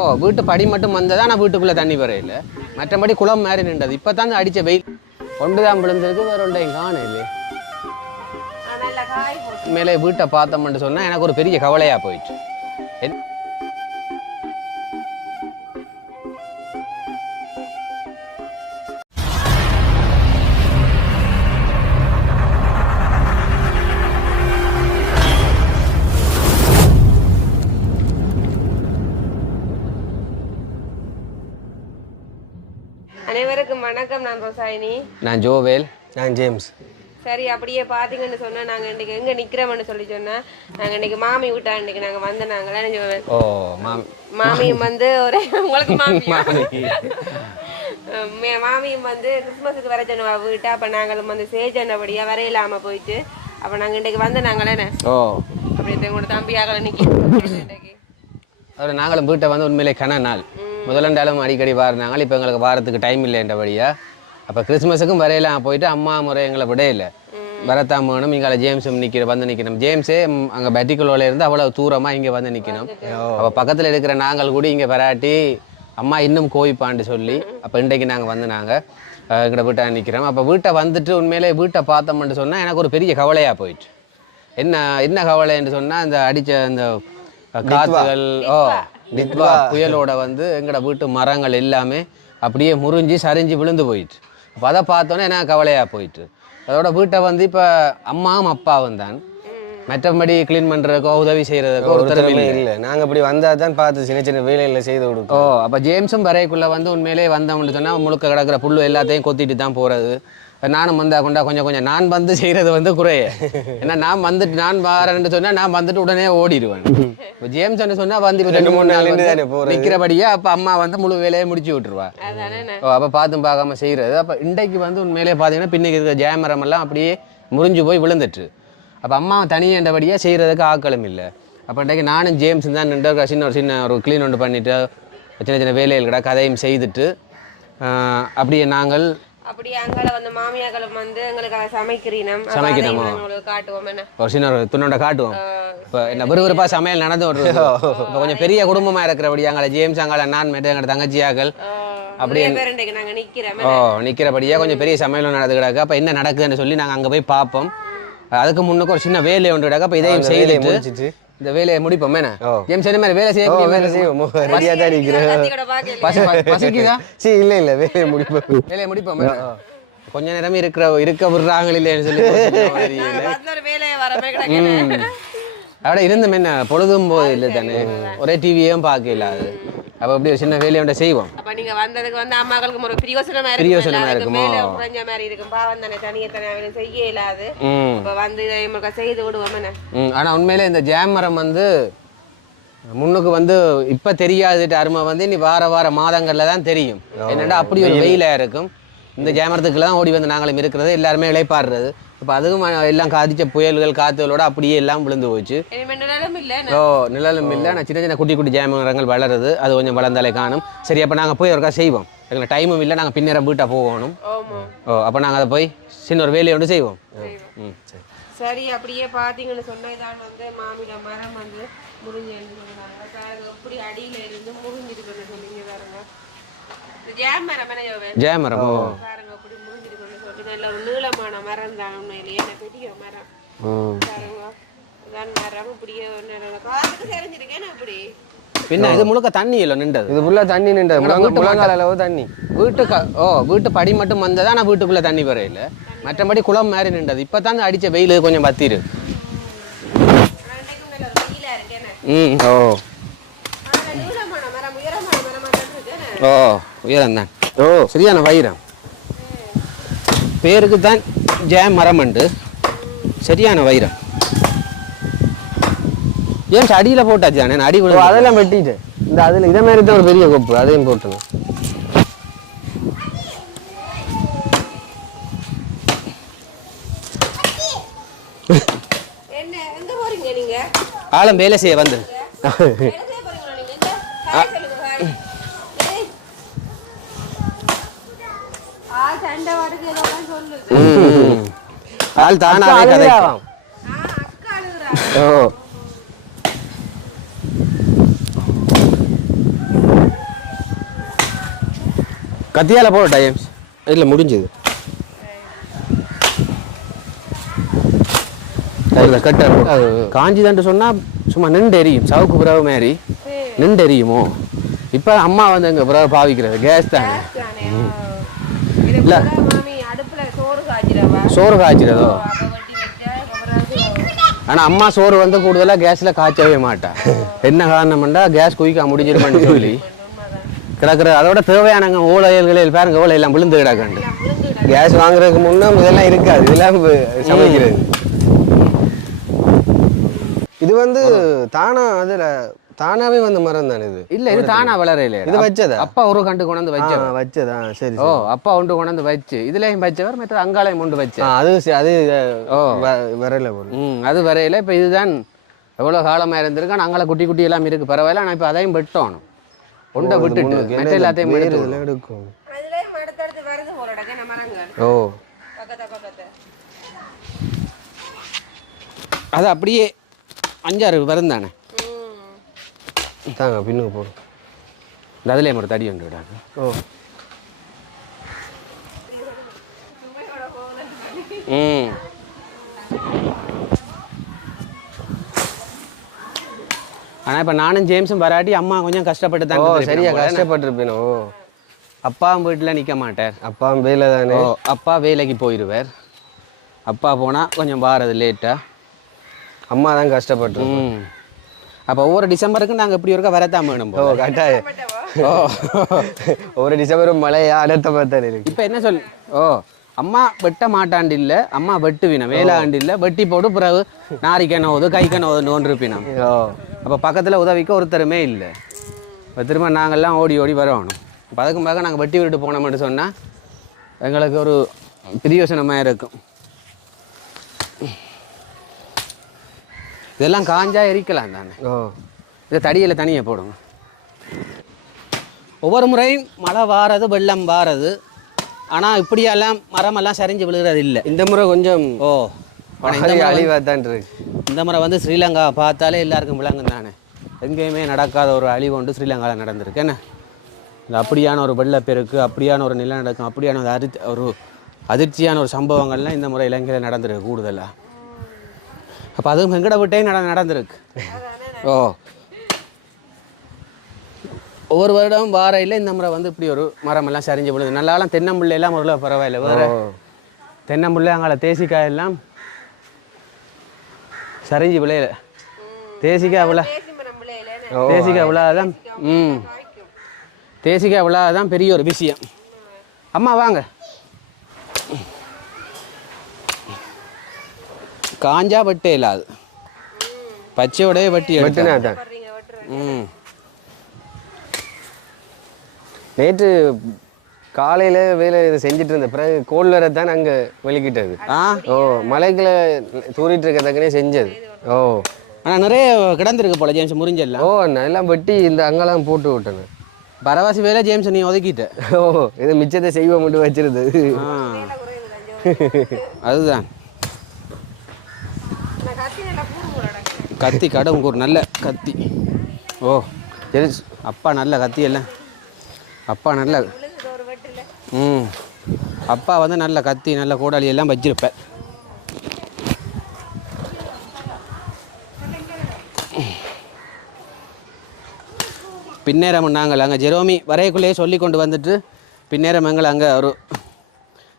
ஓ வீட்டு படி மட்டும் வந்தது, ஆனால் வீட்டுக்குள்ளே தண்ணி வரையில, மற்றபடி குளம் மாதிரி நின்றது. இப்போ தான் அடித்த வெயில் கொண்டு தான் விழுந்திருக்கு, வேற ஒன்றையும் காணும் இல்லை. மேலே வீட்டை பார்த்தோம்னு சொன்னால் எனக்கு ஒரு பெரிய கவலையாக போயிடுச்சு. அனைவருக்கும் வணக்கம். நான் ரோசாயினி. நான் ஜோவேல். நான் ஜேம்ஸ். சரி, அப்படியே பார்த்தீங்கன்னு சொன்னால் நாங்கள் இன்றைக்கி எங்கே நிற்கிறோம்னு சொன்னால் நாங்கள் இன்றைக்கி மாமி விட்டா இன்றைக்கி நாங்கள் வந்தனாங்களே ஜோவேல். ஓ மாமியும் வந்து ஒரு உங்களுக்கு மாமியும் வந்து கிறிஸ்மஸுக்கு வர சொன்ன வீட்டா. அப்போ நாங்களும் வந்து சேஜனபடியாக வர இல்லாமல் போயிட்டு அப்போ நாங்கள் இன்றைக்கி வந்து நாங்களே ஓ அப்படி எங்களோட தம்பியாக நிற்கிறோம். அதோட நாங்களும் வீட்டை வந்து உண்மையிலே கன நாள் முதலண்டாலும் அடிக்கடி வாரினாங்க. இப்போ எங்களுக்கு வாரத்துக்கு டைம் இல்லைன்றபடியா அப்போ கிறிஸ்மஸுக்கும் வரையலாம் போயிட்டு அம்மா முறை எங்களை விட இல்லை வரத்தான் போகணும். இங்கே ஜேம்ஸும் வந்து நிற்கணும். ஜேம்ஸே அங்கே பெட்டிக்குள்ளோல இருந்து அவ்வளோ தூரமாக இங்கே வந்து நிற்கணும். அப்போ பக்கத்தில் இருக்கிற நாங்கள் கூட இங்கே வராட்டி அம்மா இன்னும் கோவிப்பான்னு சொல்லி அப்போ இன்றைக்கு நாங்கள் வந்து நாங்கள் எங்கள்கிட்ட வீட்டை நிற்கிறோம். அப்போ வீட்டை வந்துட்டு உண்மையிலே வீட்டை பார்த்தோம்னு சொன்னால் எனக்கு ஒரு பெரிய கவலையாக போயிட்டு. என்ன கவலைன்னு சொன்னால் அந்த அடித்த அந்த காற்றுகள் நித்வா புயலோட வந்து எங்களோட வீட்டு மரங்கள் எல்லாமே அப்படியே முறிஞ்சி சரிஞ்சு விழுந்து போயிட்டு. அப்போ அதை பார்த்தோன்னே எனக்கு கவலையாக போயிட்டு. அதோட வீட்டை வந்து இப்போ அம்மாவும் அப்பாவும் தான், மற்றபடி கிளீன் பண்ணுறதுக்கோ உதவி செய்கிறதுக்கோ ஒரு திறமை இல்லை. நாங்கள் அப்படி வந்தால் தான் பார்த்து சின்ன சின்ன வேலையில் செய்து கொடுக்கும். அப்போ ஜேம்ஸும் வரைக்குள்ளே வந்து உண்மையிலே வந்தோம்னு சொன்னால் முழுக்க கிடக்கிற புல் எல்லாத்தையும் கொத்திட்டு தான் போகிறது. நானும் வந்தா கொண்டா கொஞ்சம் நான் வந்து செய்கிறது வந்து குறைய. ஏன்னா நான் வரேன்னு சொன்னால் நான் வந்துட்டு உடனே ஓடிடுவேன். இப்போ ஜேம்ஸ் சொன்னால் வந்து 2-3 நாள் நிற்கிறபடியே அப்போ அம்மா வந்து முழு வேலையை முடிச்சு விட்டுருவா. அப்போ பார்த்தும் பார்க்காம செய்கிறது. அப்போ இன்றைக்கு வந்து உண்மையிலே பார்த்தீங்கன்னா பின்னுக்கு இருக்கிற ஜேமரம் எல்லாம் அப்படியே முறிஞ்சு போய் விழுந்துட்டு. அப்போ அம்மா தனியண்டபடியாக செய்கிறதுக்கு ஆக்களும் இல்லை. அப்போ இன்றைக்கு நானும் ஜேம்ஸ் தான் நின்று சின்ன ஒரு க்ளீன் ஒன்று பண்ணிவிட்டு சின்ன வேலைகள் கூட கதையும் செய்துட்டு அப்படியே நாங்கள் அப்படியே அங்கால வந்து மாமியாக்களும் வந்து எங்களுக்கு சமைக்கிறோம் காட்டுவோம். என்ன ஒரு சின்ன ஒரு துண்ணோட காட்டுவோம். இப்போ என்ன விறுவிறுப்பா சமையல் நடந்து விட்டுருக்கோம். இப்போ கொஞ்சம் பெரிய குடும்பமாக இருக்கிறபடி அங்கே ஜேம்ஸ் அங்கால நான் மேட்டு எங்களோட தங்கச்சியாக்கள் அப்படியே நாங்கள் நிற்கிறோம். நிற்கிறபடியா கொஞ்சம் பெரிய சமையலும் நடந்து கிடக்கு. அப்போ என்ன நடக்குதுன்னு சொல்லி நாங்கள் அங்கே போய் பார்ப்போம். அதுக்கு முன்னுக்கு ஒரு சின்ன வேலையை ஒன்று கிடக்கு. அப்போ இதையும் செய்துட்டு இந்த வேலையை முடிப்போம். என்ன ஜேம்ஸ் என்ன மாதிரி வேலை செய்வோம். வேலையை முடிப்போம். கொஞ்ச நேரம் இருக்க விடுறாங்க இல்லைன்னு சொல்லி அப்படியே இருந்தோம். என்ன பொழுதும் போது இல்லை தானே, ஒரே டிவியும் பார்க்கல. அது அப்போ அப்படி ஒரு சின்ன வேலையோட செய்வோம். அப்போ நீங்கள் வந்ததுக்கு வந்து அம்மாக்களுக்கு ஒரு பிரியோசனமாக இருக்குமோ குறைஞ்ச மாதிரி இருக்கும். பாவம் தானே தனியாக செய்ய இல்லாது. இப்போ வந்து இதை செய்து விடுவோம். ஆனால் உண்மையிலே இந்த ஜேமரம் வந்து முன்னுக்கு வந்து இப்போ தெரியாதுட்டு அருமை வந்து இனி வார மாதங்களில் தான் தெரியும். என்னடா அப்படி ஒரு வெயிலாக இருக்கும். இந்த ஜேமரத்துக்குலாம் ஓடி வந்து நாங்களும் இருக்கிறது, எல்லாருமே இழைப்பாடுறது. இப்போ அதுவும் எல்லாம் காதிச்ச புயல்கள் காற்றுகளோட அப்படியே எல்லாம் விழுந்து போச்சு. நிழலும் இல்லை. ஆனால் சின்ன குட்டி ஜேமரங்கள் வளருது. அது கொஞ்சம் வளர்ந்தாலே காணும். சரி, அப்போ நாங்கள் போய் ஒருக்கா செய்வோம். எங்களுக்கு டைமும் இல்லை, நாங்கள் பின்னேற வீட்டை போகணும். அப்போ நாங்கள் அதை போய் சின்ன ஒரு வேலையை ஒன்று செய்வோம். சரி, அப்படியே பார்த்தீங்கன்னு சொன்னால் இதான் வந்து மாமிட மரம் வந்து முறிஞ்சுன்னு சொன்னாங்க. எப்படி அடியில் இருந்து முறிஞ்சிருக்குன்னு சொல்லிங்க பாருங்க. ஜேமரம் பாருங்க அப்படி முறிஞ்சிருக்குன்னு சொல்லிட்டு நல்ல ஒரு நீளமான மரம் தான். உண்மையிலேயே பெரிய மரம் பாருங்க. இதான் மரம் இப்படியே காலத்துக்கு தெரிஞ்சிருக்கேன். அப்படி பின்ன இது முழுக்க தண்ணி இல்லை நின்றது. இது ஃபுல்லாக தண்ணி நின்றது. முழங்கால அளவு தண்ணி. வீட்டு படி மட்டும் வந்ததா. நான் வீட்டுக்குள்ளே தண்ணி வரையில, மற்றபடி குளம் மாதிரி நின்றது. இப்போ தான் அடித்த வெயில் கொஞ்சம் பத்திரு. உயரம் தான். சரியான வைரம். பேருக்கு தான் ஜேம் மரம் உண்டு. சரியான வைரம். ஏன் அடியில் போட்டாச்சு தானே அடி விழுந்து அதெல்லாம் வெட்டிட்டு இந்த அதில் இதே மாதிரி தான் ஒரு பெரிய கொப்பு அதையும் போட்டுருங்க. ஆழம் வேலை செய்ய வந்து ஆள் தானாவே கதைக்கும். கத்தியால் போட டைம்ஸ் இல்லை முடிஞ்சது கட்ட காஞ்சி தான் சொன்னால் சும்மா நின்று எரியும் சவுக்கு பிறகு மாதிரி நின்று எரியுமோ இப்போ அம்மா வந்து எங்கள் பிறகு பாவிக்கிறது கேஸ் தானே இல்லை சோறு காய்ச்சிறதோ ஆனால் அம்மா சோறு வந்து கூடுதலாக கேஸில் காய்ச்சவே மாட்டா என்ன காரணம்னா கேஸ் குயிக்காக முடிஞ்சிருமான்னு சொல்லி கிடக்குற அதோட தேவையான ஊழல்களில் பாருங்க ஊழல் எல்லாம் விழுந்து கிடக்காண்டு கேஸ் வாங்குறதுக்கு முன்னே இதெல்லாம் இருக்காது இதெல்லாம் சமைக்கிறது இது வந்து தானா அதில் தானாவே வந்து மரம் தானே இது இல்ல இது தானா வளரையில இது வச்சதா அப்பா ஒரு கண்டு கொண்டு வச்சவர் வச்சதா சரி ஓ அப்பா ஒன்று கொண்டு வச்சு இதுலயும் வச்சவர் மற்ற அங்காலையும் கொண்டு வச்சு அது ஓ வரையில அது வரையில இப்ப இதுதான் எவ்வளவு காலமா இருந்திருக்கு ஆனால் அங்கால குட்டி குட்டி எல்லாம் இருக்கு பரவாயில்ல ஆனால் இப்போ அதையும் வெட்டணும் ஒன்றை விட்டுட்டு மற்ற எல்லாத்தையும் எடுக்கும் ஓ அது அப்படியே 5-6 வரும் தானே தாங்க பின்னுக்கு போடும் இந்த அதுலேயே ஒரு தடி ஒன்று விடாது ஓ ஆனால் இப்போ நானும் ஜேம்ஸும் வராட்டி அம்மா கொஞ்சம் கஷ்டப்பட்டு தான் சரியா கஷ்டப்பட்டுருப்பேன் ஓ அப்பாவும் வீட்டில் நிற்க மாட்டார் அப்பாவும் வேலை தானே ஓ அப்பா வேலைக்கு போயிடுவார் அப்பா போனால் கொஞ்சம் வாரது லேட்டாக அம்மா தான் கஷ்டப்பட்டு அப்போ ஒவ்வொரு டிசம்பருக்கும் நாங்கள் இப்படி இருக்க வரத்தான் வேணும் ஓ கட்டாயம் ஓ ஒரு டிசம்பரும் மழையா அடுத்த பார்த்தா இருக்கு இப்போ என்ன சொல் ஓ அம்மா வெட்ட மாட்டாண்டு இல்லை அம்மா வெட்டுவினம் வேளாண்டு இல்லை வெட்டி போட்டு பிறகு நாரிக்க நோவுது கைக்க நோவுதுன்னு ஒன்று இருப்பினம் ஓ அப்போ பக்கத்தில் உதவிக்க ஒருத்தருமே இல்லை இப்போ திரும்ப நாங்கள்லாம் ஓடி ஓடி வரணும் இப்போ அதுக்கும் பார்க்க நாங்கள் வெட்டி விட்டு போனோம்னு சொன்னால் எங்களுக்கு ஒரு பிரியோசனமாக இருக்கும் இதெல்லாம் காஞ்சா எரிக்கலாம் தானே ஓ இதை தடியில் தனியாக போடுங்க ஒவ்வொரு முறையும் மழை வாரது வெள்ளம் வாரது ஆனால் இப்படியெல்லாம் மரமெல்லாம் சரிஞ்சு விழுகிறது இல்லை இந்த முறை கொஞ்சம் ஓ அழிவாக தான் இருக்கு இந்த முறை வந்து ஸ்ரீலங்கா பார்த்தாலே எல்லாருக்கும் விளங்கும் தானே எங்கேயுமே நடக்காத ஒரு அழிவு ஒன்று ஸ்ரீலங்காவில் நடந்திருக்கு என்ன இந்த அப்படியான ஒரு வெள்ளப்பெருக்கு அப்படியான ஒரு நிலநடுக்கம் அப்படியான ஒரு அதிர்ச்சியான ஒரு சம்பவங்கள்லாம் இந்த முறை இலங்கையில் நடந்திருக்கு கூடுதலாக அப்போ அதுவும் எங்கட விட்டே நடந்திருக்கு ஓ ஒவ்வொரு வருடம் வாரையில் இந்த முறை வந்து இப்படி ஒரு மரமெல்லாம் சரிஞ்சு விழுது நல்லாலாம் தென்னம்பிள்ளையெல்லாம் ஒரு பரவாயில்ல வேறு தென்னம்பிள்ளை அங்கே தேசிக்காயெல்லாம் சரிஞ்சு விளையல தேசிக்காய் விழா தேசிக்காய் விழாதான் தேசிக்காய் விழாதான் பெரிய ஒரு விஷயம் அம்மா வாங்க காஞ்சா வெட்டே இல்லாது பச்சையோடய வெட்டி வெட்டினா நேற்று காலையில் வேலை செஞ்சுட்டு இருந்த பிறகு கோல் வர தான் அங்கே வெளிக்கிட்டது ஓ மலைக்குள்ள தூரிட்டு இருக்கத்தக்கனே செஞ்சது ஓ ஆனால் நிறைய கிடந்திருக்கு போல ஜேம்ஸ் முறிஞ்செல்லாம் ஓ எல்லாம் வெட்டி இந்த அங்கெல்லாம் போட்டு விட்டேன் பரவாசி வேலை ஜேம்ஸ் நீ ஒதுக்கிட்ட ஓ இது மிச்சத்தை செய்வோம் மட்டும் வச்சிருது அதுதான் கத்தி கடவுங்க ஒரு நல்ல கத்தி ஓ சரி அப்பா நல்ல கத்தி எல்லாம் அப்பா நல்ல அப்பா வந்து நல்ல கத்தி நல்ல கூடாளி எல்லாம் வச்சிருப்பேன் பின்னேரம் நாங்கள் அங்கே ஜெரோமி வரைக்குள்ளேயே சொல்லி கொண்டு வந்துட்டு பின்னேரம் எங்களை அங்கே ஒரு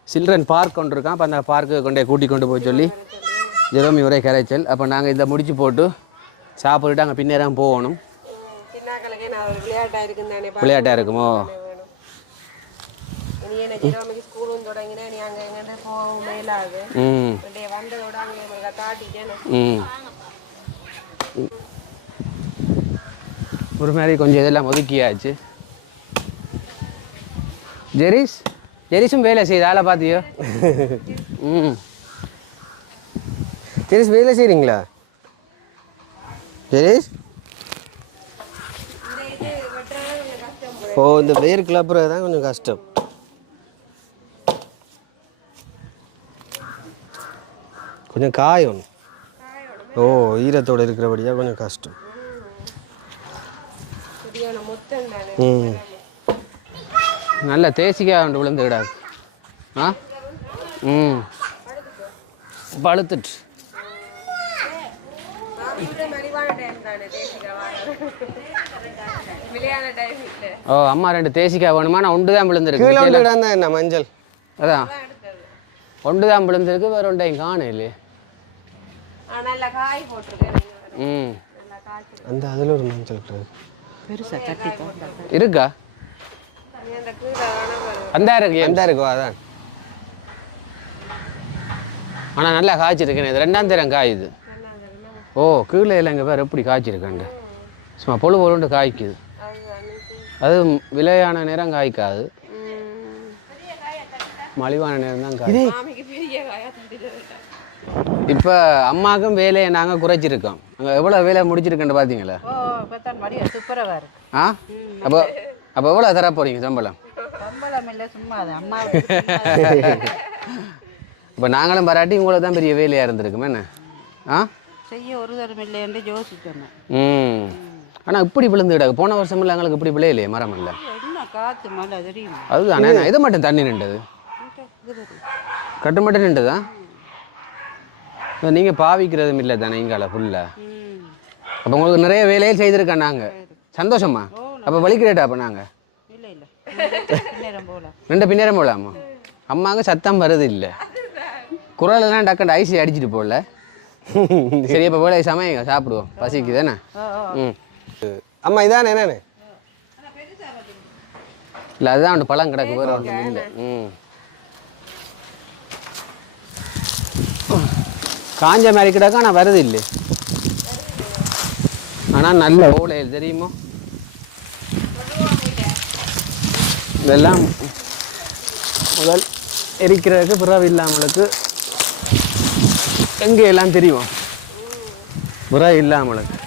சில்ட்ரன் பார்க் கொண்டு இருக்கான் அப்போ அந்த பார்க்கு கொண்டே கூட்டி கொண்டு போய் சொல்லி ஜெரோமி ஒரே கரைச்சல் அப்போ நாங்கள் இதை முடிச்சு போட்டு சாப்பிட்டுட்டு அங்கே பின்னேரம் போகணும் விளையாட்டாக இருக்குமோ ஒரு மாதிரி கொஞ்சம் இதெல்லாம் ஒதுக்கியாச்சு ஜெரிஸும் வேலை செய்யுது ஆளை பார்த்தியோ ஜெரிஸ் வேலை செய்கிறீங்களா ஜெரிஸ் ஓ இந்த வேர் கிளப்புறது தான் கொஞ்சம் கஷ்டம் கொஞ்சம் காயும் ஓ ஈரத்தோடு இருக்கிறபடியாக கொஞ்சம் கஷ்டம் நல்ல தேசிக்காய் ஒன்று விழுந்து கிடாது ஆ ம் பழுத்துட்டு ஓ அம்மா 2 தேசிக்காய் வேணுமா நான் ஒன்று தான் விழுந்துருக்கு கீழே விழுந்தாங்க என்ன மஞ்சள் அதான் ஒன்று தான் விழுந்துருக்கு வேறு ஒன்றையும் காணும் இல்லையே ம் அந்த அதில் ஒரு மஞ்சள் இருக்கா அந்த இருக்கு அந்த இருக்கோ அதான் ஆனால் நல்லா காய்ச்சிருக்கேன் இது 2ஆம் தரம் காய் இது ஓ கீழே இல்லைங்க வேறு எப்படி காய்ச்சிருக்கேன்ட்டு சும்மா பொழுண்டு காய்க்குது அது விலையான நேரம் காய்க்காது மலிவான நேரம் தான் காய் இப்போ அம்மாவுக்கும் வேலையை நாங்கள் குறைச்சிருக்கோம் அங்கே எவ்வளோ வேலையை முடிச்சிருக்கேன்னு பார்த்தீங்களா ஆ அப்போ எவ்வளோ தர போகிறீங்க சம்பளம் இப்போ நாங்களும் பாராட்டி உங்களுக்கு தான் பெரிய வேலையாக இருந்திருக்குமே என்ன ஆ செய்ய ஒரு தரம் இல்லை என்று யோசிச்சோம் ம் ஆனால் இப்படி விழுந்து கிடக்கு போன வருஷம் இல்லை எங்களுக்கு இப்படி விளையிலையே மரம் இல்லை என்ன காற்று மழை தெரியுமா அதுதானே இது மட்டும் தண்ணி நின்றது கட்டு மட்டும் நின்றுதா நீங்கள் பாவிக்கிறதும் இல்லை தானே இங்கால ஃபுல்லாக அப்போ உங்களுக்கு நிறைய வேலையை செய்திருக்கேன் நாங்கள் சந்தோஷமா அப்போ வலிக்கிறேட்டா அப்போ நாங்கள் இல்லை இல்லை நேரம் போகலாம் 2 பின்னேரம் போகலாமா அம்மாவுக்கு சத்தம் வருது இல்லை குரலெல்லாம் டக்குன்னு ஐசி அடிச்சுட்டு போகல சரி இப்போ போல சமையங்க சாப்பிடுவோம் பசிக்கு தானே ம் அம்மா இதானே என்னன்னு இல்லை அதுதான் ஒன்று பழம் கிடக்கு வேறு ஒன்று இல்லை ம் காஞ்ச மாதிரி கிடக்கு ஆனால் வருது இல்லை ஆனால் நல்ல ஓலையில் தெரியுமோ இதெல்லாம் முதல் எரிக்கிறதுக்கு பிறகு இல்லாமலுக்கு எங்கே எல்லாம் தெரியும் பிறகு இல்லாமலுக்கு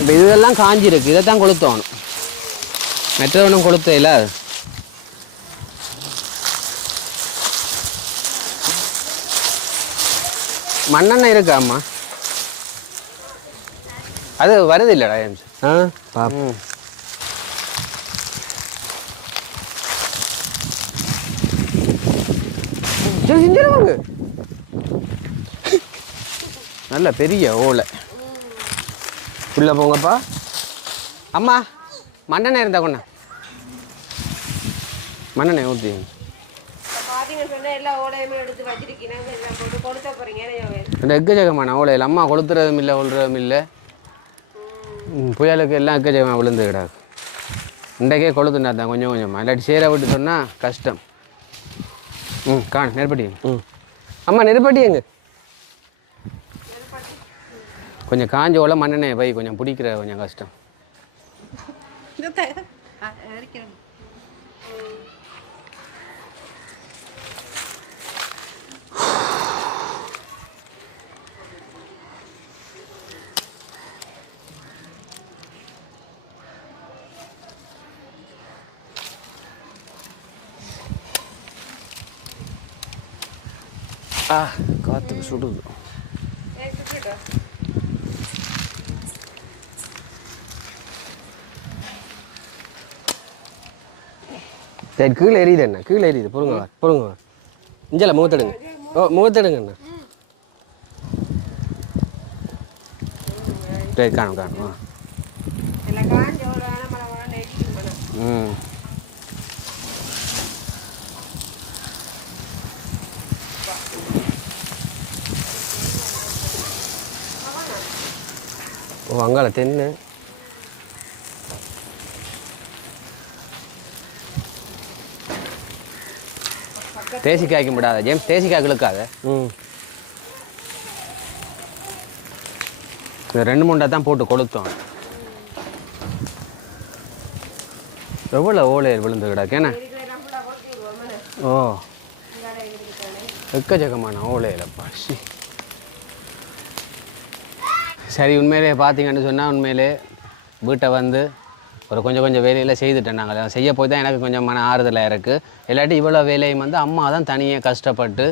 இப்போ இதெல்லாம் காஞ்சிருக்கு இதை தான் கொளுத்தணும் மற்றவனும் கொளுத்த இல்லை மண்ணெண்ணெய் இருக்கா அம்மா அது வருது இல்லைடா எம்ஸ் ஆ பாப்போம் சரி செஞ்சிருவாங்க நல்ல பெரிய ஓலை உள்ளே போங்கப்பா அம்மா மண்ணெண்ணெய் இருந்தா கொண்ணா மண்ணெண்ணெய் ஊற்றி எக்கச்சக்கமான ஓலையில் அம்மா கொளுத்துறதும் இல்லை கொள்றதும் இல்லை புயலுக்கு எல்லாம் எக்கச்சக்கமாக விழுந்து கிடாது இன்றைக்கே கொளுத்துனா தான் கொஞ்சம் கொஞ்சமாக இல்லாட்டி சேர விட்டு சொன்னால் கஷ்டம் ம் காண நெருப்பட்டி அம்மா நெருப்பட்டி எங்க கொஞ்சம் காஞ்ச ஓலை மண்ணெண்ணெய் போய் கொஞ்சம் பிடிக்கிற கொஞ்சம் கஷ்டம் காற்றுக்கு சுடுது சரி கீழே எரியுது என்ன கீழே எரியுது பொறுங்க இஞ்சல முகத்தெடுங்க ஓ முகத்தெடுங்க சரி காணும் காணும் ம் ஓ அங்கால தென்னு தேசிக்காய்க்கு விடாத ஜேம்ஸ் தேசிக்காய்க்கு இழுக்காத இந்த 2-3 தான் போட்டு கொளுத்தோம் எவ்வளோ ஓலையில் விழுந்து கிடக்கேண்ணே ஓ எக்கச்சக்கமான ஓலையிலப்பா சரி உண்மையிலே பார்த்தீங்கன்னு சொன்னால் உண்மையிலே வீட்டை வந்து ஒரு கொஞ்சம் வேலையில் செய்துட்டேன் நாங்கள் செய்ய போய் தான் எனக்கு கொஞ்சம் மன ஆறுதலாக இருக்குது இல்லாட்டி இவ்வளோ வேலையும் வந்து அம்மா தான் தனியாக கஷ்டப்பட்டு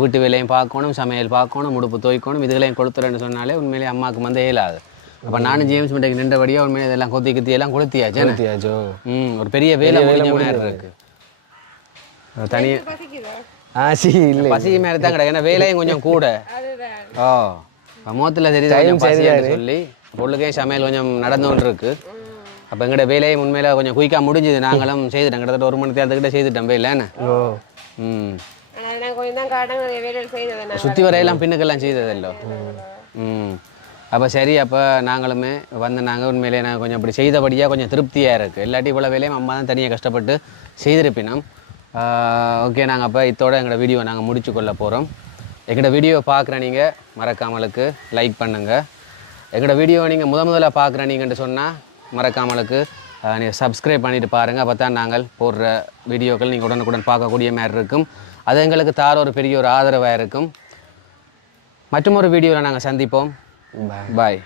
வீட்டு வேலையும் பார்க்கணும், சமையல் பார்க்கணும், உடுப்பு துவைக்கணும், இதுகளையும் கொடுத்துறேன்னு சொன்னாலே உண்மையிலேயே அம்மாவுக்கு வந்து இயலாது. அப்போ நானும் ஜேம்ஸ் மிட்டைக்கு நின்றபடியாக உண்மையிலே இதெல்லாம் கொத்தி கத்தி எல்லாம் கொளுத்தியாச்சோ. ஒரு பெரிய வேலை முடிஞ்ச மாதிரி இருக்கு. தனியாக இல்லை பசி மாதிரி தான் கிடையாது, ஏன்னா வேலையும் கொஞ்சம் கூட. மொத்தத்தில் தெரியுது சொல்லி பொருளுக்கே சமையல் கொஞ்சம் நடந்து கொண்டு இருக்கு. அப்போ எங்கள்ட வேலையை உண்மையில கொஞ்சம் குயிக்காக முடிஞ்சுது. நாங்களும் செய்துட்டோம், கிட்டத்தட்ட 1 மணி நேரத்துக்கிட்ட செய்துட்டோம் வேலைன்னு. சுற்றி வரையெல்லாம் பின்னுக்கெல்லாம் செய்ததில்லை. அப்போ சரி, அப்போ நாங்களுமே வந்து நாங்கள் உண்மையிலே நாங்கள் கொஞ்சம் அப்படி செய்தபடியாக கொஞ்சம் திருப்தியாக இருக்குது. இல்லாட்டி இவ்வளோ வேலையும் அம்மா தான் தனியாக கஷ்டப்பட்டு செய்திருப்பினோம். ஓகே, நாங்கள் அப்போ இதோட எங்களோட வீடியோ நாங்கள் முடிச்சு கொள்ள போகிறோம். எங்களோட வீடியோவை பார்க்குற நீங்கள் மறக்காமலுக்கு லைக் பண்ணுங்கள். எங்களோட வீடியோவை நீங்கள் முதலாக பார்க்குற நீங்கள்ட்டு சொன்னால் மறக்காமலுக்கு நீங்கள் சப்ஸ்கிரைப் பண்ணிவிட்டு பாருங்கள். அப்போ தான் நாங்கள் போடுற வீடியோக்கள் நீங்கள் உடனுக்குடன் பார்க்கக்கூடிய மாதிரி இருக்கும். அது எங்களுக்கு ஒரு பெரிய ஒரு ஆதரவாக இருக்கும். மற்றும் ஒரு வீடியோவில் நாங்கள் சந்திப்போம். பாய்.